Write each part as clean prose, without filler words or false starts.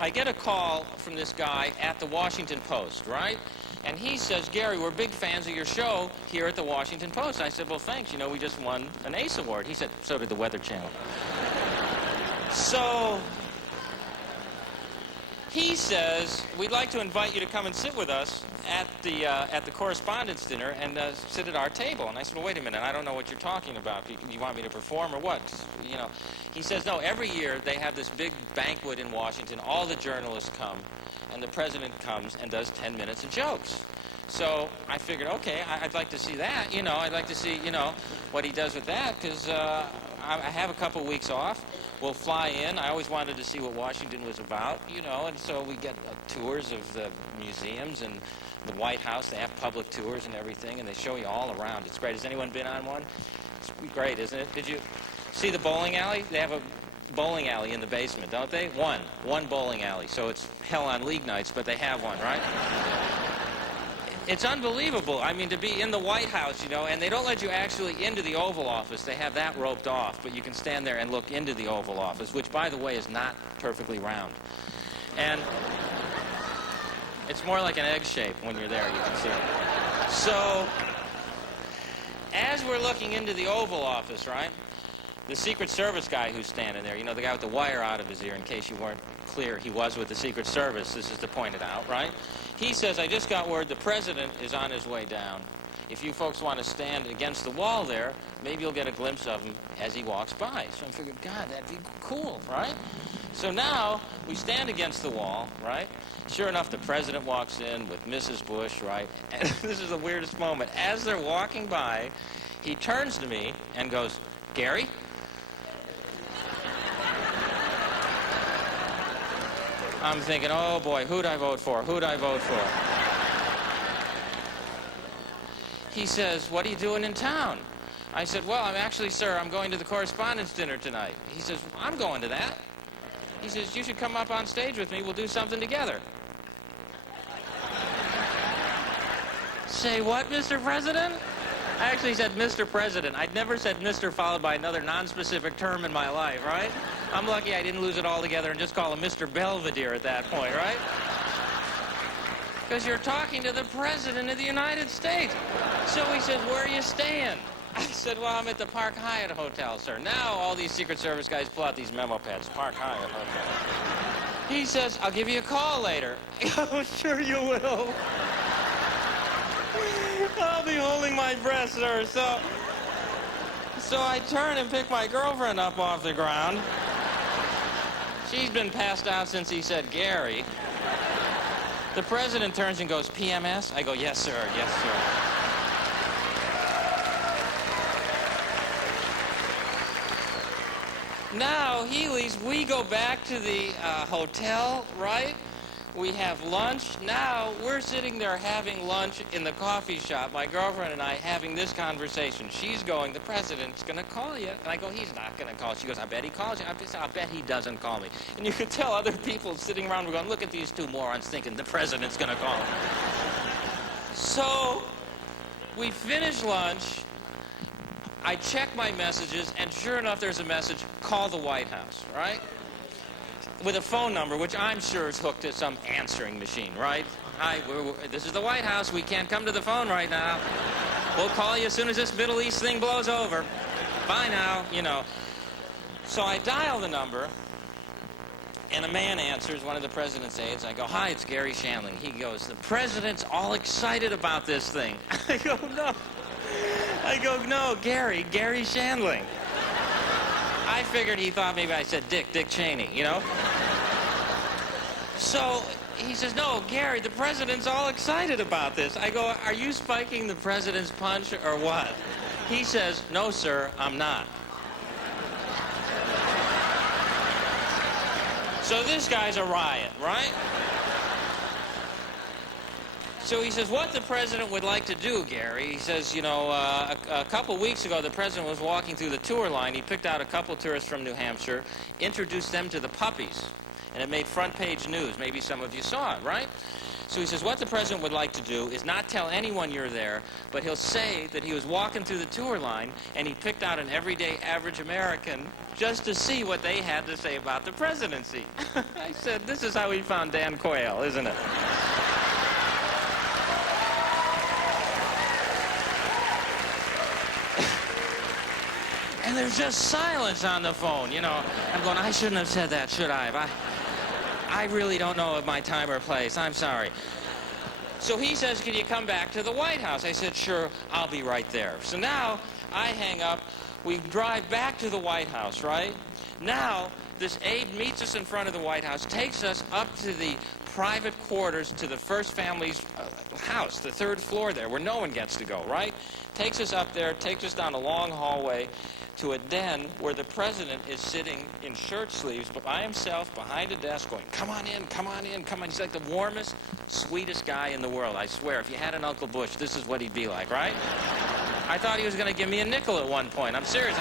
I get a call from this guy at the Washington Post, right? And he says, Gary, we're big fans of your show here at the Washington Post. I said, well, thanks. You know, we just won an ACE Award. He said, so did the Weather Channel. So he says, we'd like to invite you to come and sit with us at the correspondence dinner and sit at our table. And I said, well, wait a minute, I don't know what you're talking about. You want me to perform or what? You know, he says, no, every year they have this big banquet in Washington. All the journalists come, and the president comes and does 10 minutes of jokes. So I figured, okay, I'd like to see that. You know, I'd like to see, you know, what he does with that, because I have a couple weeks off. We'll fly in. I always wanted to see what Washington was about, you know, and so we get tours of the museums and the White House. They have public tours and everything, and they show you all around. It's great. Has anyone been on one? It's great, isn't it? Did you see the bowling alley? They have a bowling alley in the basement, don't they? One bowling alley. So it's hell on league nights, but they have one, right? It's unbelievable. I mean, to be in the White House, you know, and they don't let you actually into the Oval Office. They have that roped off, but you can stand there and look into the Oval Office, which, by the way, is not perfectly round. And it's more like an egg shape when you're there, you can see it. So, as we're looking into the Oval Office, right, the Secret Service guy who's standing there, you know, the guy with the wire out of his ear, in case you weren't clear, he was with the Secret Service, this is to point it out, right? He says, I just got word the president is on his way down. If you folks want to stand against the wall there, maybe you'll get a glimpse of him as he walks by. So I figured, God, that'd be cool, right? So now we stand against the wall, right? Sure enough, the president walks in with Mrs. Bush, right? And this is the weirdest moment. As they're walking by, he turns to me and goes, Gary? I'm thinking, oh boy, who'd I vote for? Who'd I vote for? He says, what are you doing in town? I said, well, sir, I'm going to the correspondence dinner tonight. He says, I'm going to that. He says, you should come up on stage with me. We'll do something together. Say what, Mr. President? I actually said Mr. President. I'd never said Mr. followed by another non-specific term in my life, right? I'm lucky I didn't lose it altogether and just call him Mr. Belvedere at that point, right? Because you're talking to the President of the United States. So he says, where are you staying? I said, well, I'm at the Park Hyatt Hotel, sir. Now all these Secret Service guys pull out these memo pads. Park Hyatt Hotel. He says, I'll give you a call later. Oh, sure you will. I'll be holding my breath, sir. So I turn and pick my girlfriend up off the ground. She's been passed out since he said Gary. The president turns and goes, PMS? I go, yes, sir, yes, sir. Now, he leaves. We go back to the hotel, right? We have lunch. Now, we're sitting there having lunch in the coffee shop, my girlfriend and I having this conversation. She's going, the president's going to call you. And I go, he's not going to call. She goes, I bet he calls you. I bet he doesn't call me. And you could tell other people sitting around were going, look at these two morons thinking the president's going to call him. So, we finish lunch. I check my messages, and sure enough, there's a message, call the White House, right? With a phone number, which I'm sure is hooked to some answering machine, right? Hi, this is the White House. We can't come to the phone right now. We'll call you as soon as this Middle East thing blows over. Bye now, you know. So I dial the number, and a man answers, one of the president's aides. I go, hi, it's Gary Shandling. He goes, the president's all excited about this thing. I go, no, Gary Shandling. I figured he thought maybe I said Dick Cheney, you know? So he says, no, Gary, the president's all excited about this. I go, are you spiking the president's punch or what? He says, no, sir, I'm not. So this guy's a riot, right? So he says, what the president would like to do, Gary, he says, you know, a couple weeks ago, the president was walking through the tour line. He picked out a couple tourists from New Hampshire, introduced them to the puppies, and it made front page news. Maybe some of you saw it, right? So he says, what the president would like to do is not tell anyone you're there, but he'll say that he was walking through the tour line and he picked out an everyday average American just to see what they had to say about the presidency. I said, this is how we found Dan Quayle, isn't it? And there's just silence on the phone, you know. I'm going, I shouldn't have said that, should I? I really don't know of my time or place. I'm sorry. So he says, can you come back to the White House? I said, sure, I'll be right there. So now I hang up. We drive back to the White House, right? Now this aide meets us in front of the White House, takes us up to the private quarters to the first family's house, the third floor there, where no one gets to go, right? Takes us up there, takes us down a long hallway to a den where the president is sitting in shirt sleeves, but by himself behind a desk going, come on in, come on in, come on. He's like the warmest, sweetest guy in the world. I swear, if you had an Uncle Bush, this is what he'd be like, right? I thought he was going to give me a nickel at one point. I'm serious.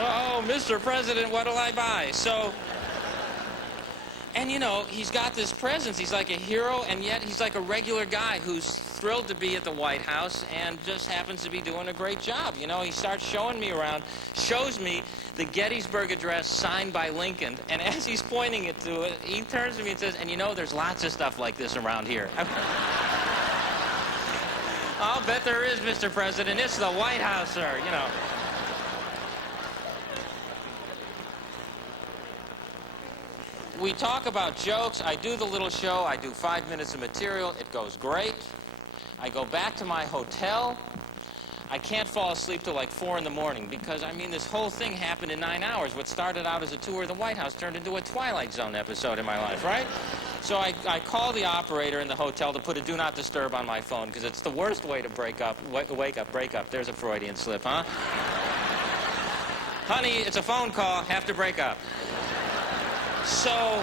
Oh, Mr. President, what'll I buy? So, and you know, he's got this presence. He's like a hero, and yet he's like a regular guy who's thrilled to be at the White House and just happens to be doing a great job. You know, he starts showing me around, shows me the Gettysburg Address signed by Lincoln, and as he's pointing it to it, he turns to me and says, and you know, there's lots of stuff like this around here. I'll bet there is, Mr. President. It's the White House, sir, you know. We talk about jokes. I do the little show. I do 5 minutes of material. It goes great. I go back to my hotel. I can't fall asleep till like 4 in the morning because, I mean, this whole thing happened in 9 hours. What started out as a tour of the White House turned into a Twilight Zone episode in my life, right? So I call the operator in the hotel to put a do not disturb on my phone because it's the worst way to break up. There's a Freudian slip, huh? Honey, it's a phone call. Have to break up. So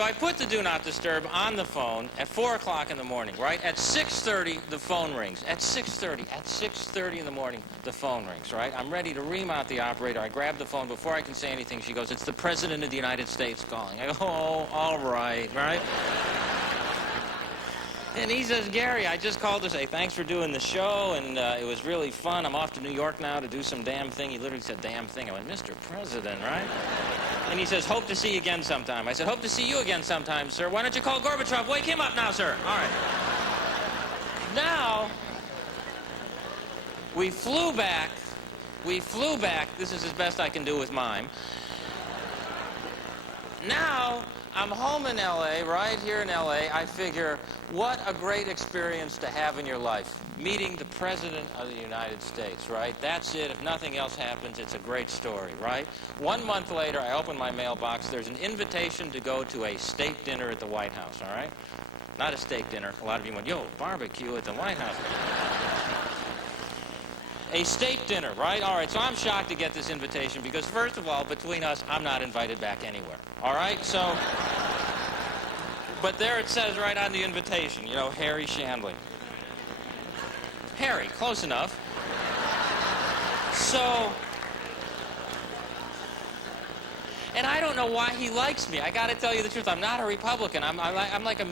I put the do not disturb on the phone at 4 o'clock in the morning, right? At 6:30, the phone rings. At 6:30 in the morning, the phone rings, right? I'm ready to ream out the operator. I grab the phone. Before I can say anything, she goes, it's the President of the United States calling. I go, oh, all right, right? And he says, Gary, I just called to say thanks for doing the show, and it was really fun. I'm off to New York now to do some damn thing. He literally said damn thing. I went, Mr. President, right? And he says, hope to see you again sometime. I said, hope to see you again sometime, sir. Why don't you call Gorbachev? Wake him up now, sir. All right. Now, we flew back. This is as best I can do with mime. Now, I'm home in L.A., right here in L.A. I figure, what a great experience to have in your life. Meeting the President of the United States, right? That's it. If nothing else happens, it's a great story, right? 1 month later, I open my mailbox. There's an invitation to go to a state dinner at the White House, all right? Not a steak dinner. A lot of you went, yo, barbecue at the White House. A state dinner, right? All right, so I'm shocked to get this invitation because, first of all, between us, I'm not invited back anywhere. All right, so, but there it says right on the invitation, you know, Harry Shandling. Harry, close enough. So, and I don't know why he likes me. I got to tell you the truth. I'm not a Republican. I'm like a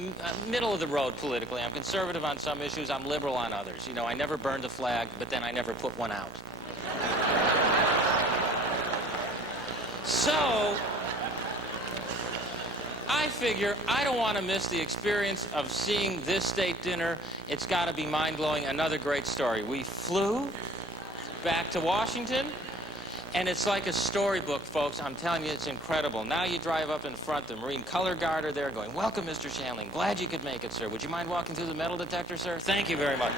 middle of the road politically. I'm conservative on some issues. I'm liberal on others. You know, I never burned a flag, but then I never put one out. So, I figure I don't want to miss the experience of seeing this state dinner. It's got to be mind-blowing. Another great story. We flew back to Washington. And it's like a storybook, folks. I'm telling you, it's incredible. Now you drive up in front, the Marine Color Guard are there going, welcome, Mr. Shandling. Glad you could make it, sir. Would you mind walking through the metal detector, sir? Thank you very much.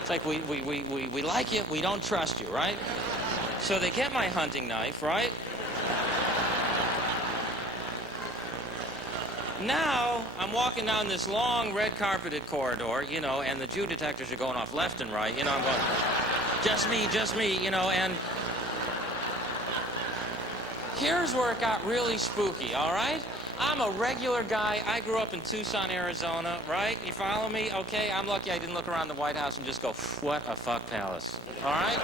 It's like, we like you, we don't trust you, right? So they get my hunting knife, right? Now, I'm walking down this long red carpeted corridor, you know, and the Jew detectors are going off left and right. You know, I'm going, just me, you know, and here's where it got really spooky, all right? I'm a regular guy. I grew up in Tucson, Arizona, right? You follow me? Okay, I'm lucky I didn't look around the White House and just go, what a fuck palace, all right?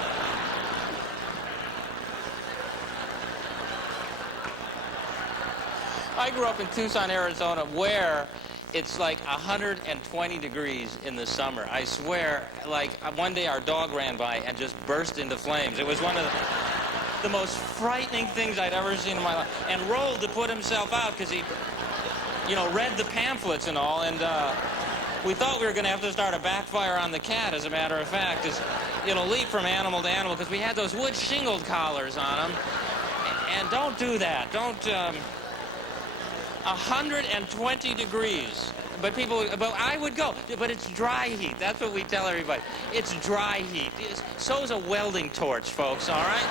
I grew up in Tucson, Arizona, where it's like 120 degrees in the summer. I swear, like one day our dog ran by and just burst into flames. It was one of the most frightening things I'd ever seen in my life. And rolled to put himself out because he, read the pamphlets and all. And we thought we were going to have to start a backfire on the cat, as a matter of fact. Leap from animal to animal because we had those wood shingled collars on him. And don't do that. Don't. 120 degrees. But I would go. But it's dry heat. That's what we tell everybody. It's dry heat. So's a welding torch, folks, all right?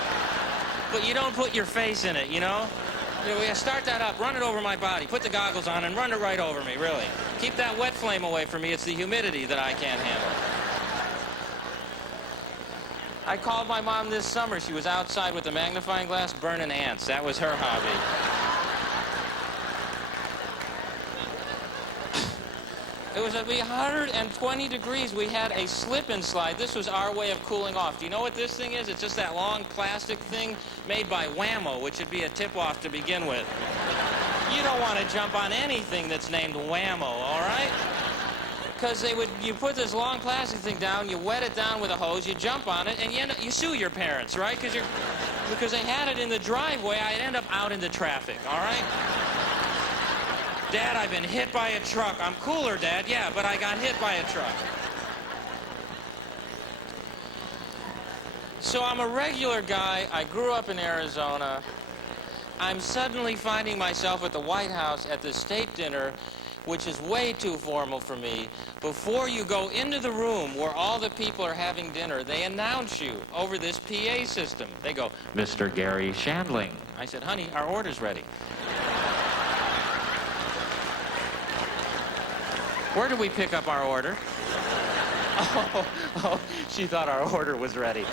But you don't put your face in it, we start that up, run it over my body, put the goggles on, and run it right over me, really. Keep that wet flame away from me. It's the humidity that I can't handle. I called my mom this summer. She was outside with a magnifying glass burning ants. That was her hobby. It was 120 degrees. We had a slip-and slide. This was our way of cooling off. Do you know what this thing is? It's just that long plastic thing made by Whammo, which would be a tip-off to begin with. You don't want to jump on anything that's named Whammo, all right? Because you put this long plastic thing down, you wet it down with a hose, you jump on it, and you sue your parents, right? Because they had it in the driveway, I'd end up out in the traffic, all right? Dad, I've been hit by a truck. I'm cooler, Dad. Yeah, but I got hit by a truck. So I'm a regular guy. I grew up in Arizona. I'm suddenly finding myself at the White House at the state dinner, which is way too formal for me. Before you go into the room where all the people are having dinner, they announce you over this PA system. They go, Mr. Gary Shandling. I said, honey, our order's ready. Where do we pick up our order? Oh, she thought our order was ready.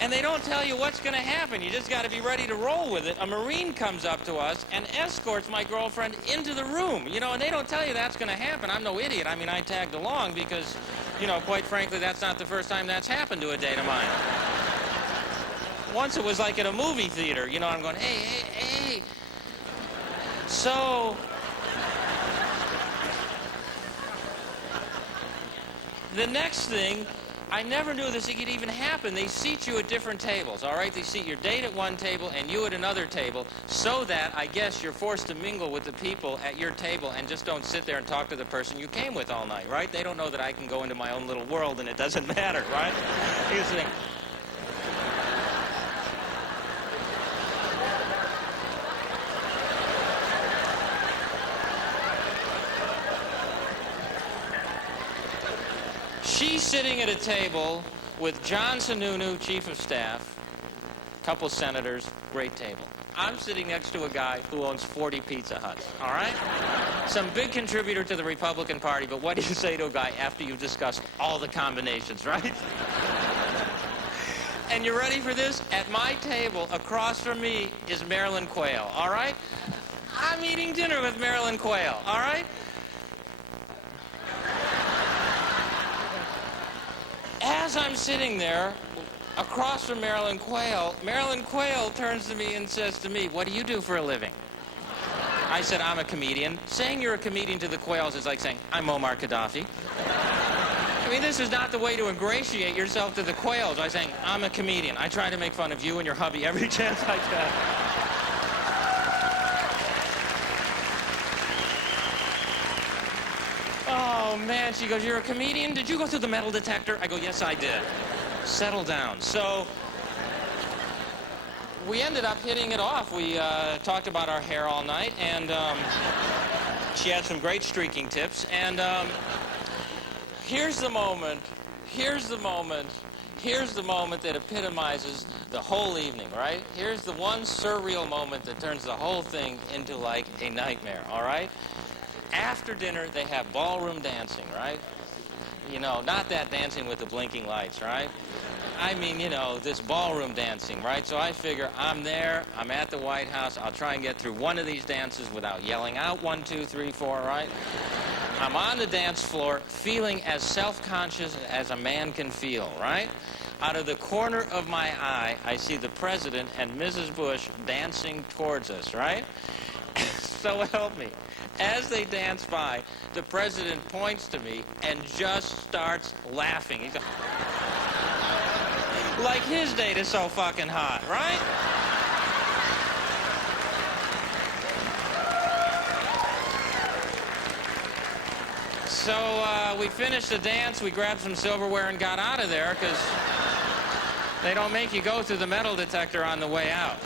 And they don't tell you what's going to happen. You just got to be ready to roll with it. A Marine comes up to us and escorts my girlfriend into the room, and they don't tell you that's going to happen. I'm no idiot. I mean, I tagged along because, quite frankly, that's not the first time that's happened to a date of mine. Once it was like at a movie theater, I'm going, hey. So, the next thing, I never knew this could even happen. They seat you at different tables, all right? They seat your date at one table and you at another table so that, I guess, you're forced to mingle with the people at your table and just don't sit there and talk to the person you came with all night, right? They don't know that I can go into my own little world and it doesn't matter, right? Here's the thing. She's sitting at a table with John Sununu, Chief of Staff, a couple senators, great table. I'm sitting next to a guy who owns 40 Pizza Huts, all right? Some big contributor to the Republican Party, but what do you say to a guy after you've discussed all the combinations, right? And you ready for this? At my table, across from me, is Marilyn Quayle, all right? I'm eating dinner with Marilyn Quayle, all right? As I'm sitting there, across from Marilyn Quayle turns to me and says to me, what do you do for a living? I said, I'm a comedian. Saying you're a comedian to the Quayles is like saying, I'm Omar Gaddafi. I mean, this is not the way to ingratiate yourself to the Quayles. I'm saying, I'm a comedian. I try to make fun of you and your hubby every chance I can. Oh, man, she goes, you're a comedian? Did you go through the metal detector? I go, yes, I did. Settle down. So we ended up hitting it off. We talked about our hair all night, and she had some great streaking tips. And here's the moment that epitomizes the whole evening, right? Here's the one surreal moment that turns the whole thing into like a nightmare, all right? After dinner, they have ballroom dancing, right? Not that dancing with the blinking lights, right? I mean, this ballroom dancing, right? So I figure I'm there, I'm at the White House, I'll try and get through one of these dances without yelling out 1, 2, 3, 4, right? I'm on the dance floor feeling as self-conscious as a man can feel, right? Out of the corner of my eye, I see the president and Mrs. Bush dancing towards us, right? So help me. As they dance by, the president points to me and just starts laughing. He's like his date is so fucking hot, right? So we finished the dance, we grabbed some silverware and got out of there because they don't make you go through the metal detector on the way out.